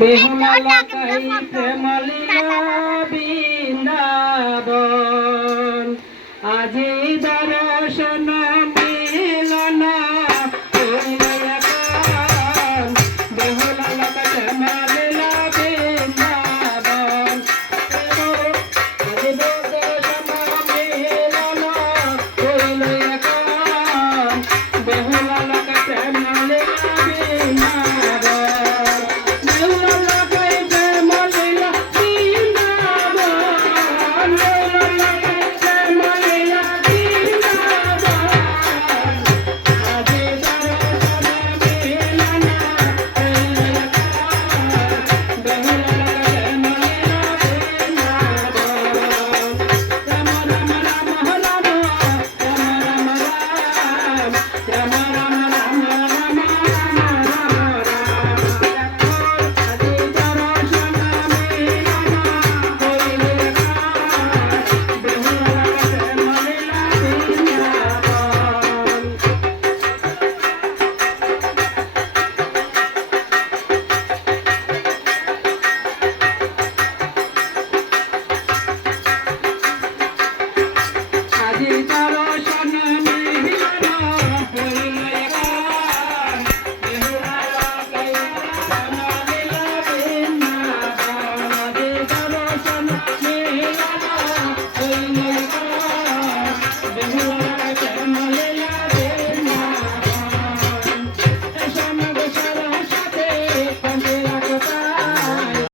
বেহুলা লাগাই বৃন্দাবন। আজি দর্শন